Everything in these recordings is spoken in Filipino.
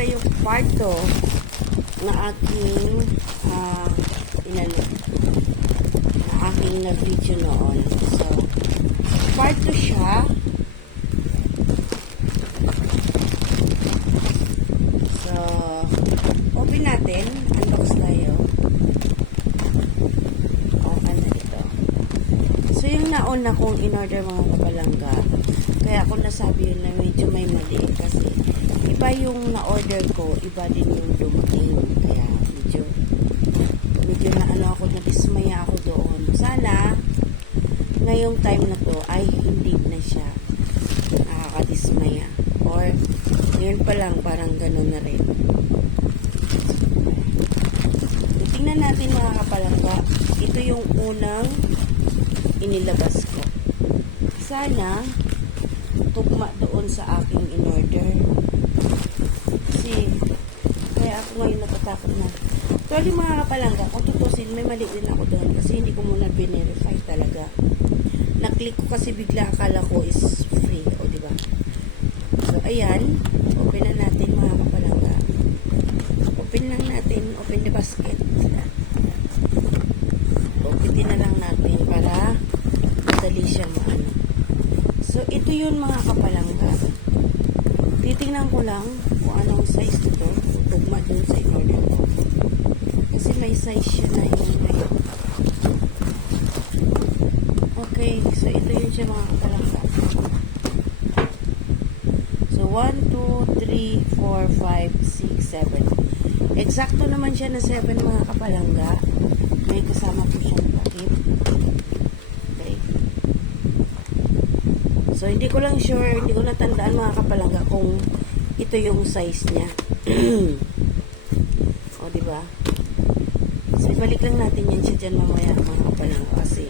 pala yung part 2 na aking inano, na aking na-video noon. So, part 2 siya. So, open natin. Unbox tayo. Open na ito. So, yung nauna kong in-order mga kapalangga, kaya ako nasabi yun na medyo may mali kasi iba yung na-order ko, iba din yung dumating. Kaya medyo na ano ako, nadismaya ako doon. Sana ngayong time na to ay hindi na siya nakakadismaya. Or ngayon pa lang parang gano'n na rin. Tingnan natin mga kapalangga. Ito yung unang inilabas ko. Sana tugma doon sa aking in-order. Kasi kaya ako ngayon natatakot na. Actually mga kapalangga, kung tutusin, may mali din ako doon kasi hindi ko muna binverify talaga. Na-click ko kasi bigla, akala ko is free. O diba? So ayan, open na natin mga kapalangga. Open lang natin, open the basket. Open din na lang natin para madali siyang maano. So ito yun mga kapalangga. Titingnan ko lang kung anong size nito. Tugma dun sa in-order ko. Kasi may size siya na yun ngayon. Okay, so ito yun siya mga kapalangga. So 1, 2, 3, 4, 5, 6, 7. Eksakto naman siya na 7 mga kapalangga. May kasama po siyang takip. Okay. So hindi ko lang sure, hindi ko natandaan mga kapalangga kung ito yung size niya. O diba? So ibalik lang natin yan siya dyan mamaya mga kapalangga kasi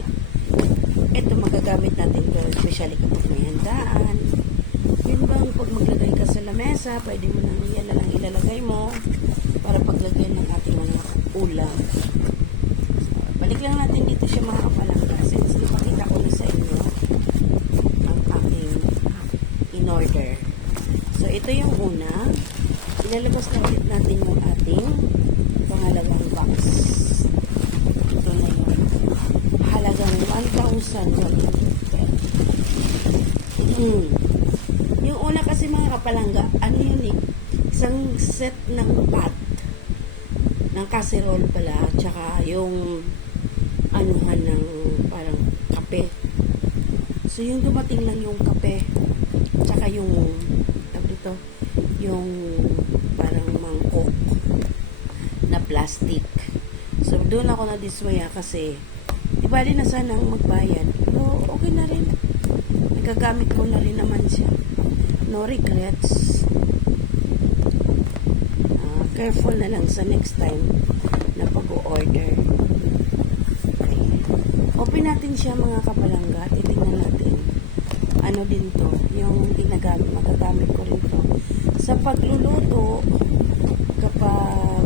ito magagamit natin pero especially kapag may handaan. Yun bang pag maglagay ka sa lamesa, pwede mo nang yan na lang ilalagay mo para paglagyan ng ating mga ulam. So, balik lang natin dito siya mga kapalangga since ipakita ko na sa inyo ang aking in-order. So, ito yung una. Ilalabas natin yung ating pangalawang box. Ito na yun. Halagang 1,110. Yung una kasi mga kapalangga, ano yun eh? Isang set ng pot. Ng casserole pala. Tsaka yung anuhan ng parang kape. So, yung dumating lang yung kape. Tsaka yung dito, yung parang mangkok na plastic. So, doon ako nadismaya kasi di bali na sanang magbayad. Pero okay na rin. Nagagamit ko na rin naman siya. No regrets. Careful na lang sa next time na pag-order. Okay. Open natin siya mga kapalangga. Titingnan natin. Ano din to? Yung magagamit ko rin to. Sa pagluluto, kapag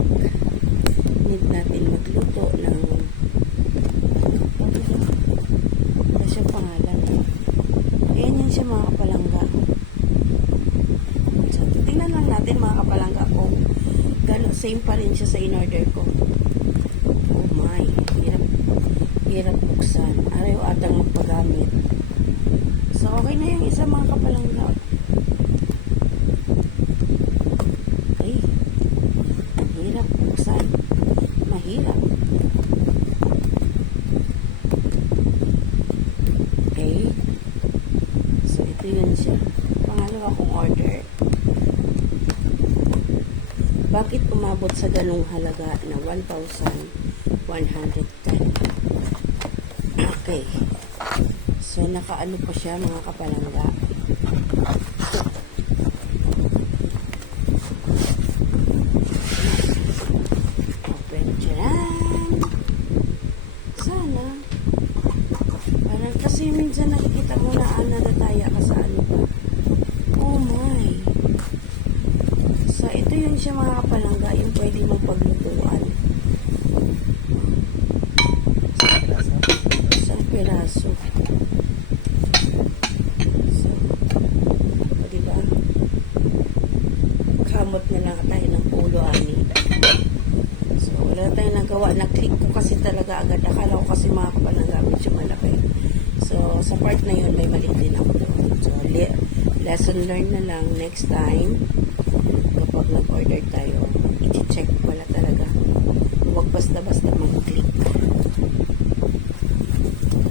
need natin magluto ng ano siya pangalan. Ayan yan siya mga kapalangga. So, tingnan lang natin mga kapalangga kung gano'n same pa rin siya sa in-order ko. Oh my, hirap buksan. Araw atang magpagamit. So, okay na yung isa mga kapalangga. Ay, hirap buksan. Mahirap. Okay. So, ito yun siya. Pangalawa kong order. Bakit umabot sa ganung halaga na 1,110? Okay. So, nakaano pa siya mga kapalangga. Open dyan. Sana. Parang kasi minsan nakikita mo na nadataya ka sa ano ba. Oh my. So, ito yun siya mga kapalangga. Yung pwede mong paglutuan. Isang piraso. So, o diba? magkamot na lang tayo ng ulo, ani. So, wala tayong nagawa. Na-click ko kasi talaga agad. Akala ko kasi mga kapalangga medyo malaki. So, sa part na yun, may mali din ako doon. So, lesson learned na lang next time. Kapag nag-order tayo, i-check pala talaga. Huwag basta-basta mag-click.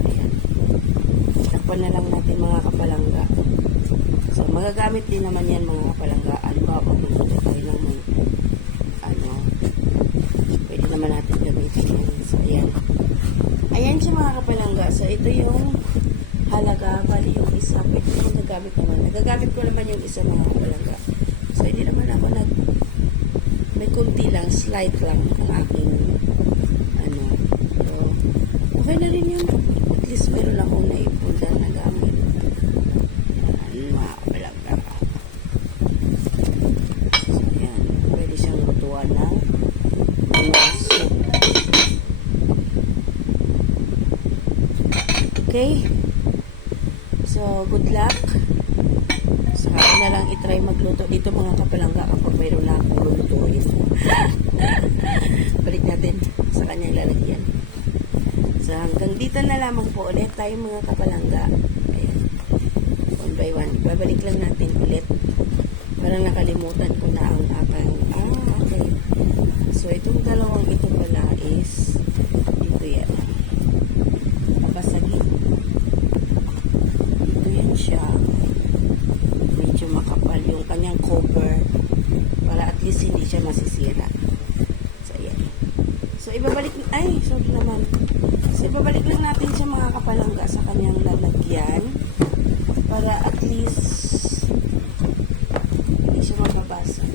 Ayan. Takpan na lang natin mga kapalangga. So, magagamit din naman yan mga kapalangga. Ano ba, magluto tayo ng pwede naman natin gamitin yan. So, ayan. Ayan siya mga kapalangga. So, ito yung halaga. Bali yung isa. Pwede yung nagagamit naman. Nagagamit ko naman yung isa mga kapalangga. So, hindi naman ako may kunti lang, slight lang ang aking So, okay na rin yun. At least meron akong naipunda na gamit. Mga kapalangga. So, ayan. Pwede siyang lutuan ng soup. Okay? So, good luck. Saka na lang itry magluto dito mga kapalangga kapag mayroon na akong lulutuin. Balik natin sa kanyang lalagyan. So, hanggang dito na lamang po ulit tayo mga kapalangga. Ayan. One by one. Babalik lang natin ulit. Parang nakalimutan ko na ang aking okay. So, itong dalawang ito pala is dito yan. Papasagin. Dito yan siya. Medyo makapal yung kanyang cover para at least hindi siya masisira. So, ayan. So, ibabalik, sorry naman. So, ibabalik lang natin siya mga kapalangga sa kanyang lalagyan para at least hindi siya mababasa.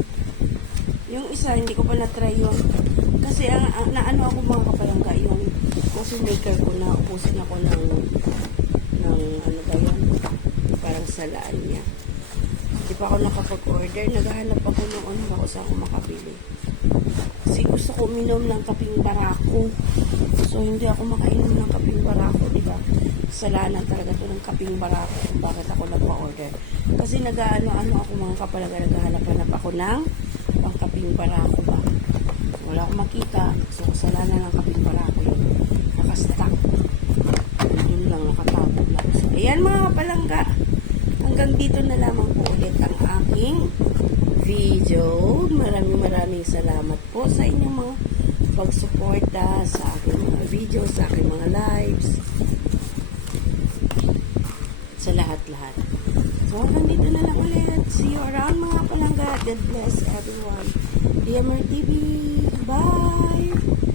Yung isa, hindi ko pa na-try yung kasi naano ako mga kapalangga yung coffee maker ko na upusin ako ng ano ba yun? Parang salaan niya. Hindi pa ako nakapag-order. Naghahanap ako noon ako saan ako makabili. Kasi gusto ko uminom ng kaping barako. So, hindi ako makainom ng kaping barako, di ba? Kasalanan talaga to ng kaping barako kung bakit ako nagpa-order. Kasi nag-ano-ano ako mga kapalaga, naghahanap-hanap ako ng pang kaping barako ba. Wala akong makita. So, kasalanan ng kaping barako yun. Nakastack. Doon lang, nakatapo lang. So, ayan mga kapalangga. Hanggang dito na lamang po ulit ang aking video. Maraming salamat po sa inyong mga pagsuporta sa aking mga videos, sa aking mga lives, sa lahat-lahat. So, hanggang dito na lang ulit. See you around mga palangga. God bless everyone. DMR TV. Bye!